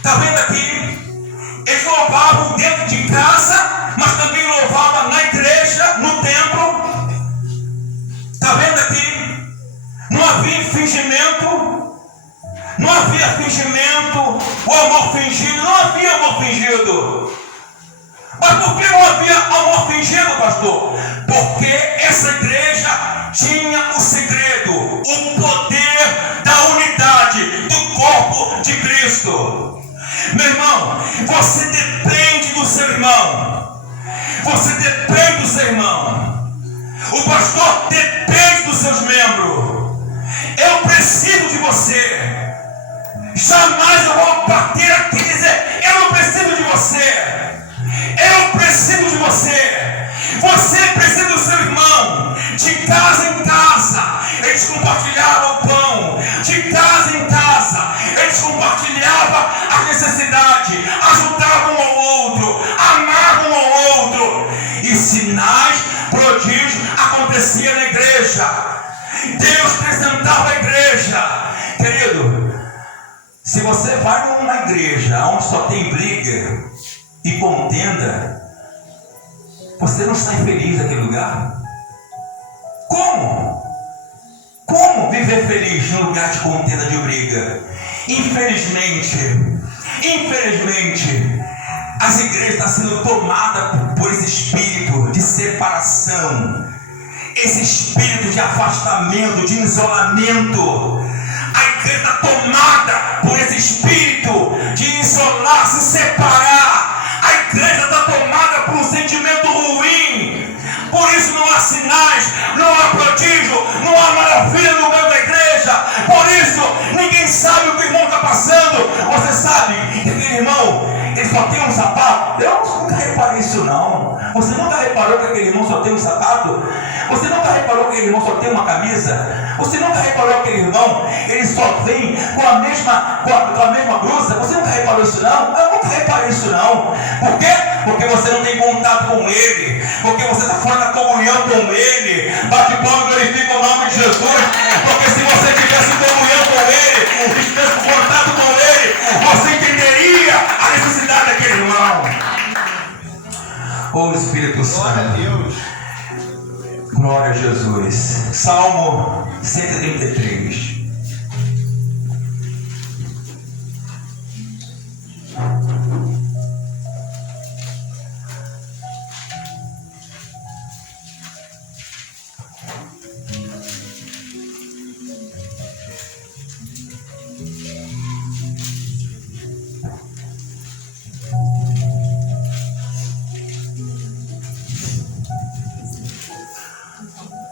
Está vendo aqui? Eles louvavam dentro de casa, mas também louvavam na igreja, no templo. Está vendo aqui? Não havia fingimento. Não havia fingimento. O amor fingido. Não havia amor fingido. Mas por que não havia amor fingido, pastor? Porque essa igreja tinha o segredo, o poder da unidade do corpo de Cristo. Meu irmão, você depende do seu irmão. Você depende do seu irmão. O pastor depende dos seus membros. Eu preciso de você. Jamais eu vou bater aqui e dizer: eu não preciso de você. Eu preciso de você. Você precisa do seu irmão. De casa em casa eles compartilhavam o pão. De casa em casa eles compartilhavam a necessidade, ajudavam um ao outro, amavam um ao outro. E sinais, prodígios aconteciam na igreja. Deus apresentava a igreja. Querido, se você vai numa igreja onde só tem briga e contenda, você não está infeliz naquele lugar? Como? Como viver feliz num lugar de contenda, de briga? Infelizmente, as igrejas estão sendo tomadas por esse espírito de separação, esse espírito de afastamento, de isolamento. A igreja está tomada por esse espírito de isolar, se separar. A igreja está tomada por um sentimento ruim. Por isso não há sinais, não há prodígio, não há maravilha no meio da igreja. Por isso ninguém sabe o que o irmão está passando. Você sabe que aquele irmão, ele só tem um sapato? Eu nunca reparei isso não. Você nunca reparou que aquele irmão só tem um sapato? Você nunca reparou que aquele irmão só tem uma camisa? Você nunca reparou que aquele irmão, ele só vem com a mesma blusa? Você nunca reparou isso não? Eu nunca reparei isso não. Por quê? Porque você não tem contato com ele. Porque você está fora da comunhão com ele. Bate palma e glorifica o nome de Jesus. Porque se você tivesse comunhão com ele, estivesse em contato com ele, você entenderia a necessidade daquele irmão. Oh Espírito Santo. Glória a Deus. Glória a Jesus. Salmo 133.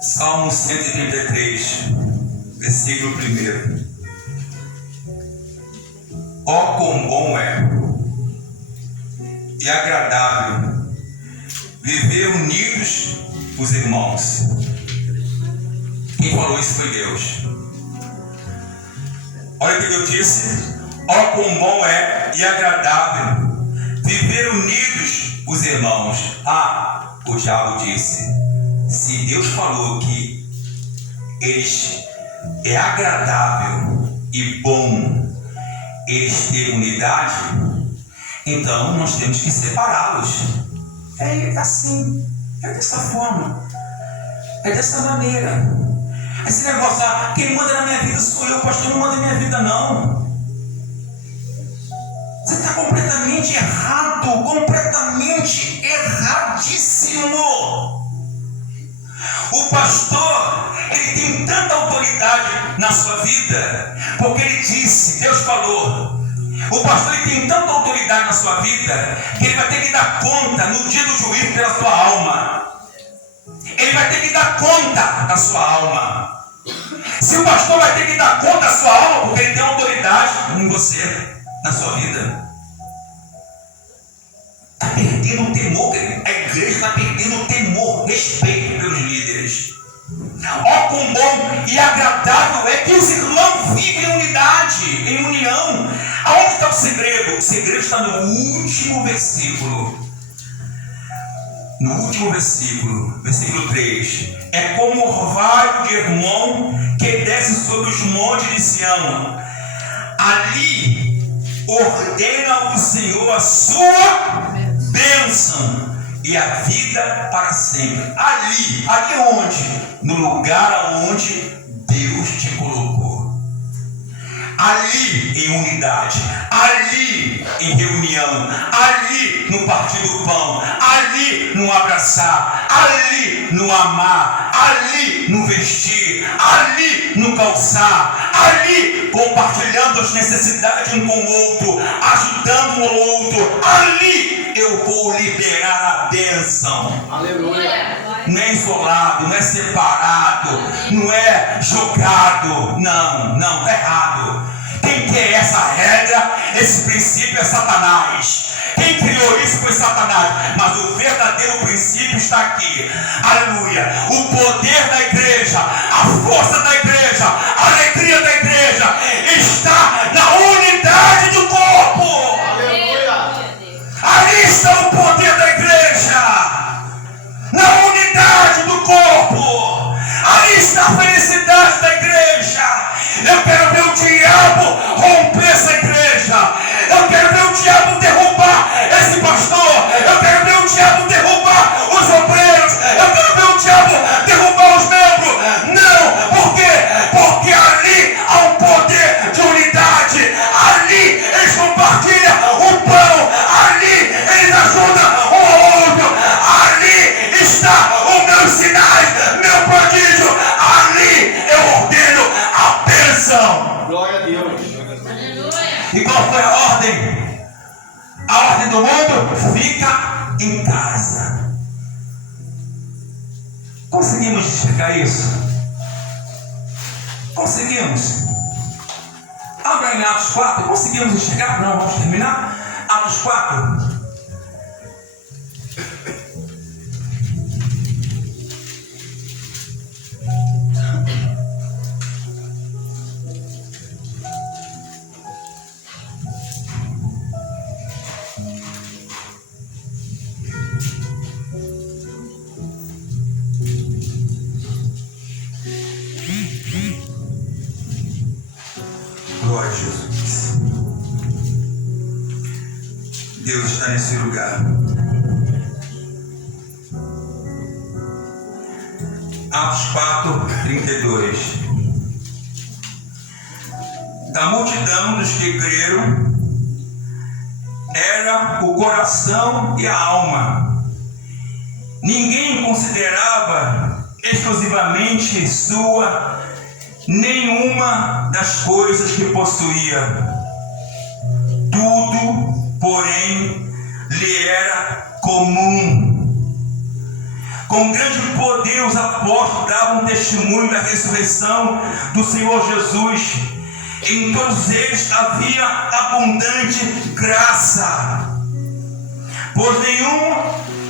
Salmo 133, versículo 1. Ó quão bom é e agradável viver unidos os irmãos. Quem falou isso foi Deus. Olha o que Deus disse: ó quão bom é e agradável viver unidos os irmãos. Ah, o diabo disse: se Deus falou que é agradável e bom eles terem unidade, então nós temos que separá-los. É assim, é dessa forma, é dessa maneira. Esse negócio, quem manda na minha vida sou eu, pastor, não manda na minha vida não. Você está completamente errado, completamente erradíssimo. O pastor, ele tem tanta autoridade na sua vida, porque ele disse, Deus falou, o pastor ele tem tanta autoridade na sua vida, que ele vai ter que dar conta no dia do juízo pela sua alma. Ele vai ter que dar conta da sua alma. Se o pastor vai ter que dar conta da sua alma, porque ele tem autoridade em você, na sua vida. Está perdendo o temor, a igreja está perdendo o temor, respeito pelos líderes. Ó quão bom e agradável é que os irmãos vivem em unidade, em união. Aonde está o segredo? O segredo está no último versículo. No último versículo, versículo 3. É como o orvalho de Hermon que desce sobre os montes de Sião. Ali ordena o Senhor a sua bênção e a vida para sempre. Ali onde? No lugar onde Deus te colocou. Ali em unidade, ali em reunião, ali no partir do pão, ali no abraçar, ali no amar, ali no vestir, ali no calçar, ali compartilhando as necessidades um com o outro, ajudando um ao outro. Ali eu vou liberar a bênção. Aleluia. Não é isolado, não é separado, não é jogado. Não, está errado. Quem quer essa regra, esse princípio é Satanás. Quem criou isso foi Satanás. Mas o verdadeiro princípio está aqui. Aleluia. O poder da igreja, a força da igreja, a alegria da igreja está na unidade do corpo. Aleluia. Ali está o poder da igreja, na unidade do corpo. Ali está a felicidade da igreja. Eu quero ver o diabo romper essa igreja. Eu quero ver o diabo derrubar esse pastor. Eu quero ver o diabo derrubar os obreiros. Eu quero ver o diabo derrubar os membros. Não, por quê? Porque ali há um poder de unidade. Ali eles compartilham o pão. Ali eles ajudam um ao outro. Ali está os meus sinais, meu prodígio. Ali eu ordeno a bênção. Glória a Deus. E qual foi a ordem? A ordem do mundo? Fica em casa. Conseguimos enxergar isso? Conseguimos? Abra em Atos 4. Conseguimos enxergar? Não, vamos terminar. Atos 4. Glória a Jesus. Deus está nesse lugar. Atos 4:32. Da multidão dos que creram era o coração e a alma. Ninguém considerava exclusivamente sua nenhuma das coisas que possuía. Tudo, porém, lhe era comum. Com grande poder os apóstolos davam testemunho da ressurreição do Senhor Jesus. Em todos eles havia abundante graça, pois nenhum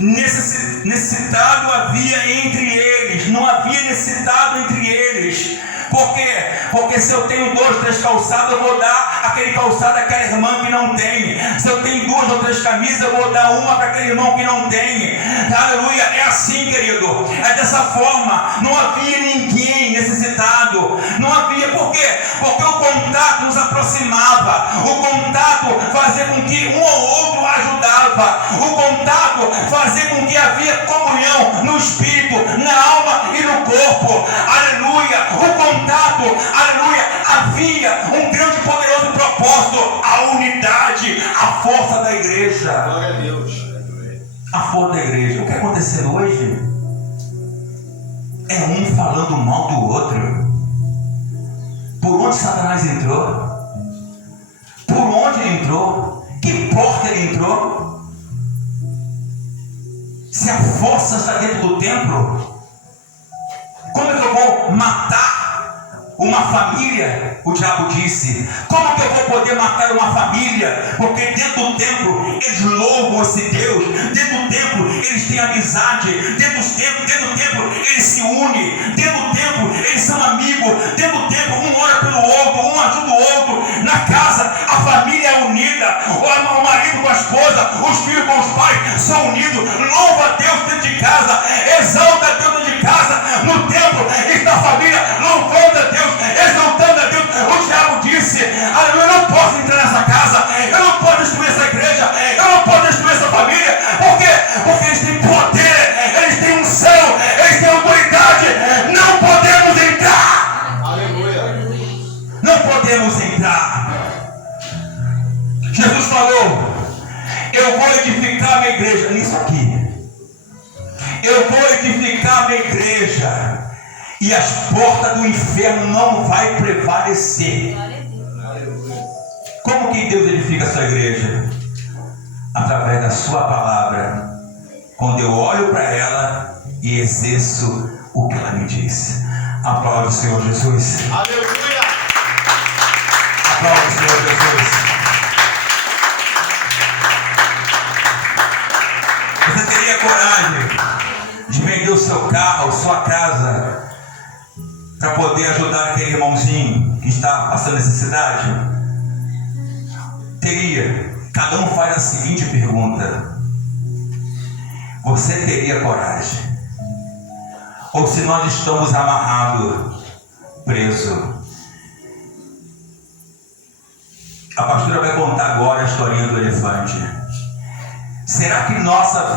necessitado havia entre eles. Não havia necessitado entre eles. Por quê? Porque se eu tenho 2, 3 calçados, eu vou dar aquele calçado àquela irmã que não tem. Se eu tenho 2 ou 3 camisas, eu vou dar uma para aquele irmão que não tem. Aleluia. É assim, querido. É dessa forma. Não havia ninguém necessitado. Não havia. Por quê? Porque o contato nos aproximava. O contato fazia com que um ou outro ajudava. O contato fazia com que havia comunhão no espírito, na alma e no corpo. Aleluia. O contato, aleluia, havia um grande e poderoso propósito, a unidade, a força da igreja. Glória a Deus. A força da igreja. O que está acontecendo hoje é um falando mal do outro. Por onde Satanás entrou? Por onde ele entrou? Que porta ele entrou? Se a força está dentro do templo, como é que eu vou matar uma família? O diabo disse. Como que eu vou poder matar uma família? Porque dentro do templo eles louvam esse Deus. Dentro do templo eles têm amizade. Dentro do templo eles se unem. Dentro do templo eles são amigos. Dentro do templo um ora pelo outro, um ajuda o outro. Na casa a família é unida. O marido com a esposa, os filhos com os pais são unidos. Louva a Deus dentro de casa. Exalta a Deus dentro de casa. No templo está a família louvando a Deus, exaltando a Deus. O diabo disse: eu não posso entrar nessa casa, Jesus falou: eu vou edificar a minha igreja. Nisso aqui. Eu vou edificar a minha igreja. E as portas do inferno não vai prevalecer. Como que Deus edifica a sua igreja? Através da sua palavra. Quando eu olho para ela e exerço o que ela me diz. Aplaude o Senhor Jesus. Aleluia. Aplaude o Senhor Jesus. Você teria coragem de vender o seu carro, sua casa, para poder ajudar aquele irmãozinho que está passando necessidade? Teria. Cada um faz a seguinte pergunta: você teria coragem? Ou se nós estamos amarrados, presos? A pastora vai contar agora a historinha do elefante. Será que a nossa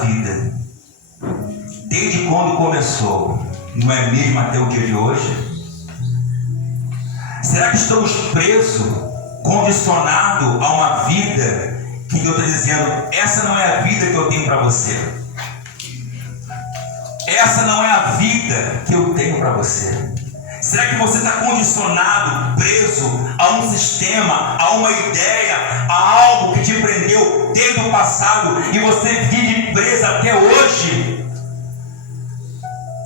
vida, desde quando começou, não é mesmo até o dia de hoje? Será que estamos presos, condicionados a uma vida que Deus está dizendo: essa não é a vida que eu tenho para você? Essa não é a vida que eu tenho para você. Será que você está condicionado, preso a um sistema, a uma ideia, a algo que te prendeu desde o passado e você vive preso até hoje?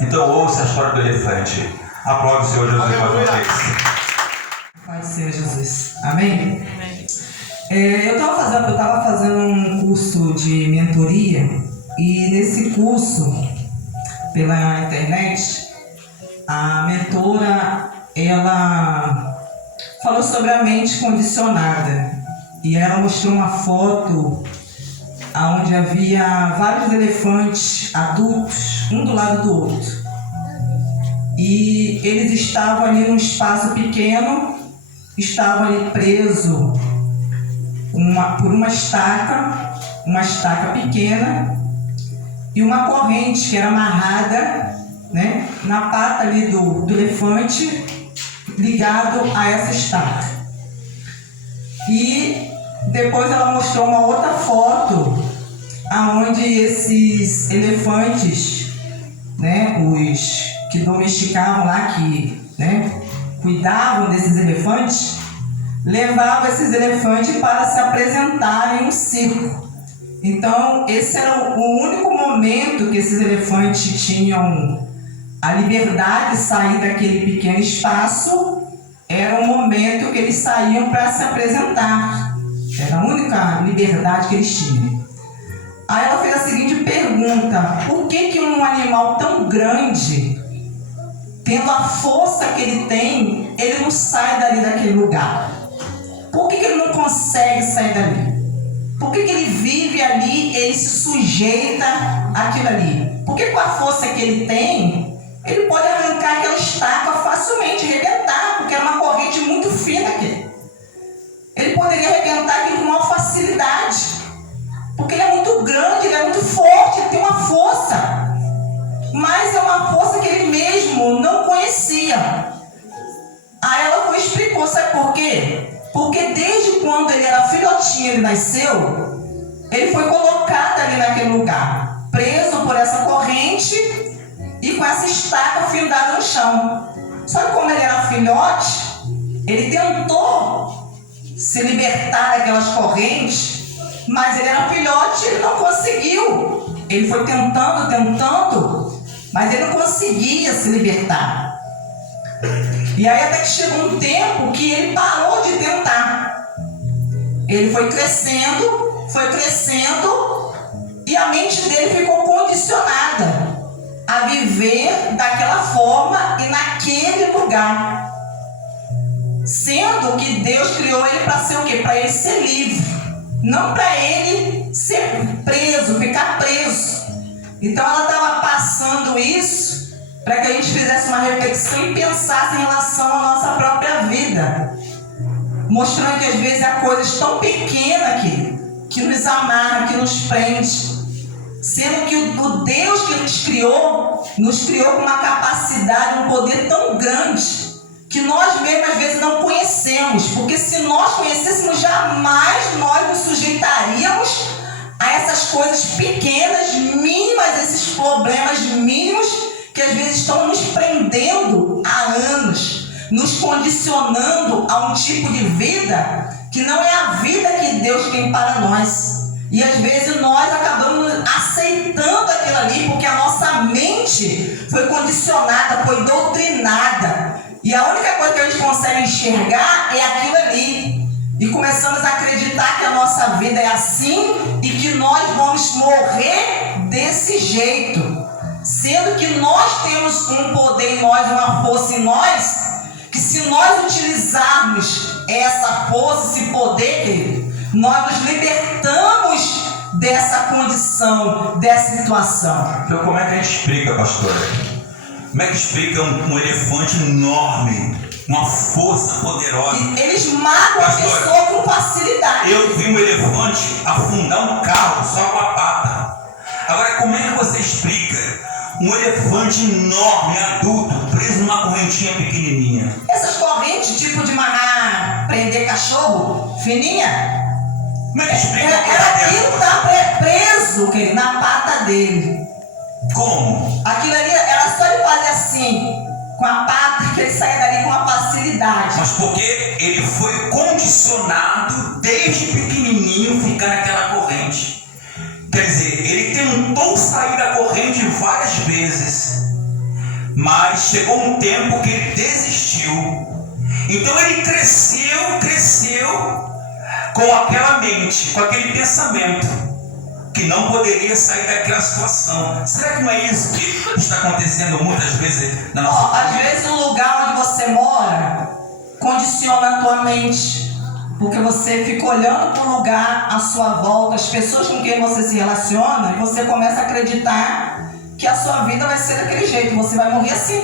Então ouça a história do elefante. Aplaude o Senhor Jesus mais uma vez. Paz seja Jesus. Amém? Eu estava fazendo um curso de mentoria, e nesse curso, pela internet, a mentora, ela falou sobre a mente condicionada, e ela mostrou uma foto onde havia vários elefantes adultos, um do lado do outro, e eles estavam ali num espaço pequeno, estavam ali presos por uma estaca pequena, e uma corrente que era amarrada, né, na pata ali do elefante, ligado a essa estaca. E depois ela mostrou uma outra foto aonde esses elefantes, né, os que domesticavam lá, que, né, cuidavam desses elefantes, levavam esses elefantes para se apresentar em um circo. Então esse era o único momento que esses elefantes tinham a liberdade de sair daquele pequeno espaço. Era o momento que eles saíam para se apresentar. Era a única liberdade que eles tinham. Aí ela fez a seguinte pergunta: por que um animal tão grande, tendo a força que ele tem, ele não sai dali daquele lugar? Por que ele não consegue sair dali? Por que ele vive ali, ele se sujeita àquilo ali? Porque com a força que ele tem, ele pode arrancar aquela estaca facilmente, arrebentar, porque é uma corrente muito fina aqui. Ele poderia arrebentar aquilo com maior facilidade, porque ele é muito grande, ele é muito forte, ele tem uma força. Mas é uma força que ele mesmo não conhecia. Aí ela explicou, sabe por quê? Porque desde quando ele era filhotinho, ele nasceu, ele foi colocado ali naquele lugar, preso por essa corrente e com essa estaca findada no chão. Só que como ele era filhote, ele tentou se libertar daquelas correntes, mas ele era filhote e ele não conseguiu. Ele foi tentando, mas ele não conseguia se libertar. E aí até que chegou um tempo que ele parou de tentar. Ele foi crescendo, e a mente dele ficou condicionada a viver daquela forma e naquele lugar. Sendo que Deus criou ele para ser o quê? Para ele ser livre. Não para ele ser preso, ficar preso. Então ela estava passando isso para que a gente fizesse uma reflexão e pensasse em relação à nossa própria vida, mostrando que às vezes há coisas tão pequenas que nos amarram, que nos prende, sendo que o Deus que nos criou com uma capacidade, um poder tão grande, que nós mesmos às vezes não conhecemos, porque coisas pequenas, mínimas, esses problemas mínimos que às vezes estão nos prendendo há anos, nos condicionando a um tipo de vida que não é a vida que Deus tem para nós. E às vezes nós acabamos aceitando aquilo ali porque a nossa mente foi condicionada, foi doutrinada. E a única coisa que a gente consegue enxergar é aquilo ali. E começamos a acreditar que a nossa vida é assim e que nós vamos morrer desse jeito. Sendo que nós temos um poder em nós, uma força em nós, que se nós utilizarmos essa força, esse poder, querido, nós nos libertamos dessa condição, dessa situação. Então como é que a gente explica, pastora? Como é que explica um elefante enorme, uma força poderosa? E eles matam a pessoa com facilidade. Eu vi um elefante afundar um carro só com a pata. Agora, como é que você explica um elefante enorme, adulto, preso numa correntinha pequenininha? Essas correntes, tipo de amarrar, prender cachorro, fininha, Como é que explica uma coisa era dessa? aquilo tá preso, querido, na pata dele. Como? Aquilo ali era só ele fazer assim, com a pata, que ele saia dali com uma facilidade. Mas porque ele foi condicionado desde pequenininho ficar naquela corrente. Quer dizer, ele tentou sair da corrente várias vezes, mas chegou um tempo que ele desistiu. Então ele cresceu com aquela mente, com aquele pensamento, que não poderia sair daquela situação. Será que não é isso que está acontecendo muitas vezes na nossa Às vezes o lugar onde você mora condiciona a tua mente. Porque você fica olhando para o lugar à sua volta, as pessoas com quem você se relaciona, e você começa a acreditar que a sua vida vai ser daquele jeito, você vai morrer assim.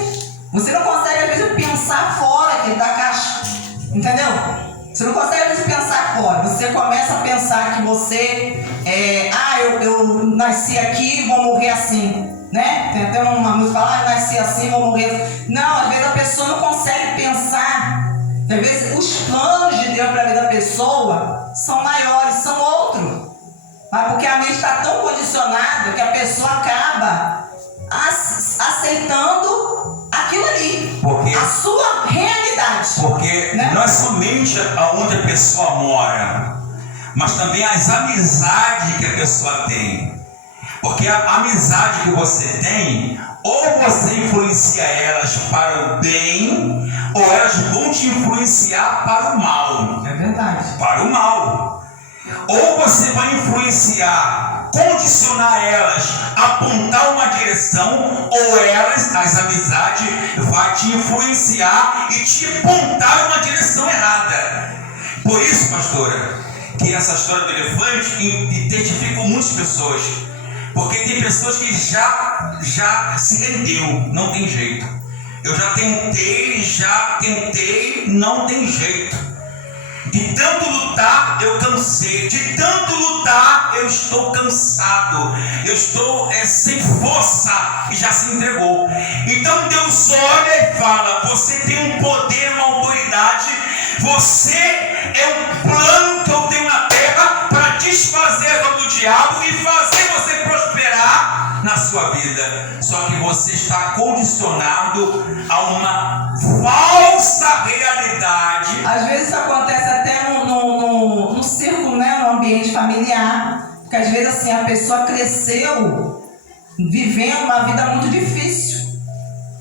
Você não consegue, às vezes, pensar fora aqui da caixa, entendeu? Você não consegue, às vezes, pensar fora. Você começa a pensar que você eu nasci aqui e vou morrer assim, né? Tem até uma música que fala, eu nasci assim e vou morrer assim. Não, às vezes a pessoa não consegue pensar. Às vezes os planos de Deus para a vida da pessoa são maiores, são outros. Mas porque a mente está tão condicionada que a pessoa acaba aceitando aquilo ali, Porque a sua realidade. Porque né? não é somente aonde a pessoa mora, mas também as amizades que a pessoa tem. Porque a amizade que você tem, ou você influencia elas para o bem, ou elas vão te influenciar para o mal. É verdade. Para o mal. Ou você vai influenciar, condicionar elas, apontar uma direção, ou elas, as amizades, vai te influenciar e te apontar uma direção errada. Por isso, pastora, que essa história do elefante identifica muitas pessoas. Porque tem pessoas que já se rendeu, não tem jeito. Eu já tentei, não tem jeito. De tanto lutar, eu cansei. De tanto lutar, eu estou cansado. Eu estou sem força e já se entregou. Então Deus olha e fala: você tem um poder, uma autoridade. Você é um plano que eu tenho na terra para desfazer a obra do diabo e fazer você prosperar na sua vida. Só que você está condicionado a uma falsa realidade. Às vezes isso acontece até no círculo, né? No ambiente familiar. Porque às vezes assim, a pessoa cresceu vivendo uma vida muito difícil,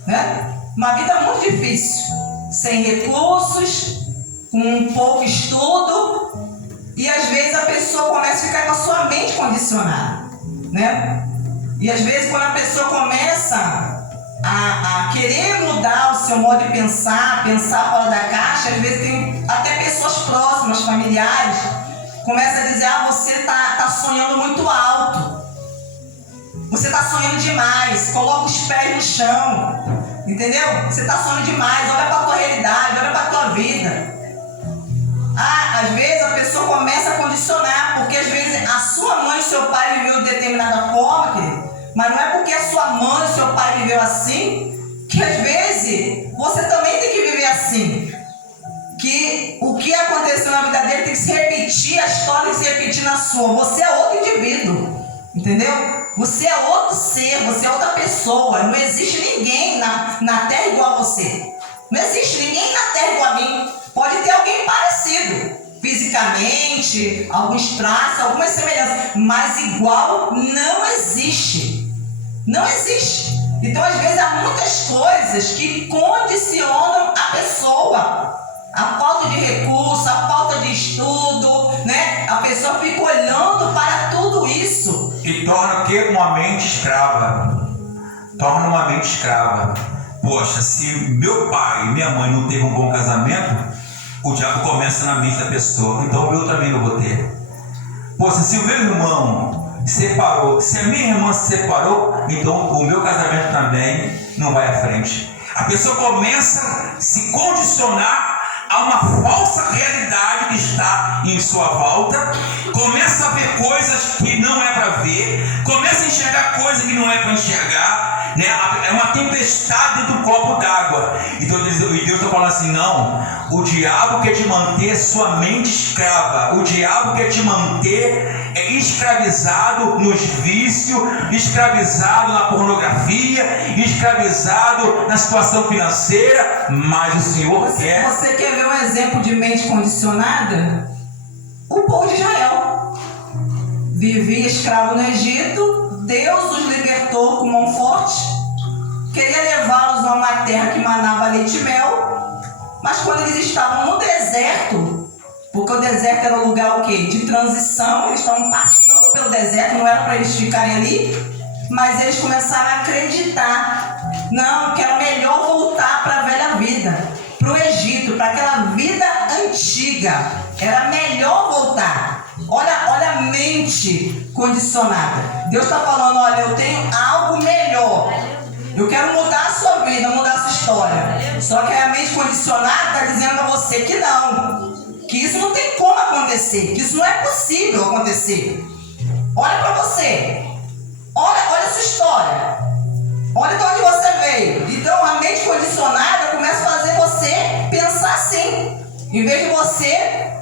né? Uma vida muito difícil, sem recursos, com pouco estudo, e às vezes a pessoa começa a ficar com a sua mente condicionada, né? E às vezes quando a pessoa começa a querer mudar o seu modo de pensar fora da caixa, às vezes tem até pessoas próximas, familiares, começa a dizer: você tá sonhando muito alto, você tá sonhando demais, coloca os pés no chão, entendeu? Você tá sonhando demais, olha para a tua realidade, olha para a tua vida. Às vezes a pessoa começa a condicionar, porque às vezes a sua mãe e seu pai viveu de determinada forma, querido, mas não é porque a sua mãe e seu pai viveu assim, que às vezes você também tem que viver assim. Que o que aconteceu na vida dele tem que se repetir, a história tem que se repetir na sua. Você é outro indivíduo. Entendeu? Você é outro ser, você é outra pessoa. Não existe ninguém na terra igual a você. Não existe ninguém na terra igual a mim. Pode ter alguém parecido, fisicamente, alguns traços, algumas semelhanças, mas igual não existe. Não existe. Então, às vezes, há muitas coisas que condicionam a pessoa. A falta de recurso, a falta de estudo, né? A pessoa fica olhando para tudo isso. E torna o quê? Uma mente escrava. Torna uma mente escrava. Poxa, se meu pai e minha mãe não teve um bom casamento, o diabo começa na mente da pessoa. Então o meu também não vou ter. Poxa, se o meu irmão separou, se a minha irmã se separou, então o meu casamento também não vai à frente. A pessoa começa a se condicionar a uma falsa realidade que está em sua volta, começa a ver coisas que não é para ver, começa a enxergar coisas que não é para enxergar, né? É uma tempestade dentro do copo d'água. Então Deus está falando assim: não, o diabo quer te manter sua mente escrava, o diabo quer te manter escravizado nos vícios, escravizado na pornografia, escravizado na situação financeira, mas o Senhor quer. Você quer ver um exemplo de mente condicionada? O povo de Israel vivia escravo no Egito, Deus os libertou com mão forte, queria levá-los a uma terra que manava leite e mel, mas quando eles estavam no deserto, porque o deserto era um lugar o quê? De transição, eles estavam passando pelo deserto, não era para eles ficarem ali, mas eles começaram a acreditar: não, que era melhor voltar para a velha vida, para o Egito, para aquela vida antiga, era melhor voltar. Olha a mente condicionada. Deus está falando: olha, eu tenho algo melhor, eu quero mudar a sua vida, mudar a sua história. Só que a mente condicionada está dizendo a você que não, que isso não tem como acontecer, que isso não é possível acontecer. Olha para você, olha a sua história, olha de onde você veio. Então a mente condicionada começa a fazer você pensar assim, em vez de você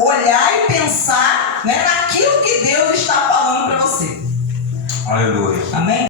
olhar e pensar, né, naquilo que Deus está falando para você. Aleluia. Amém?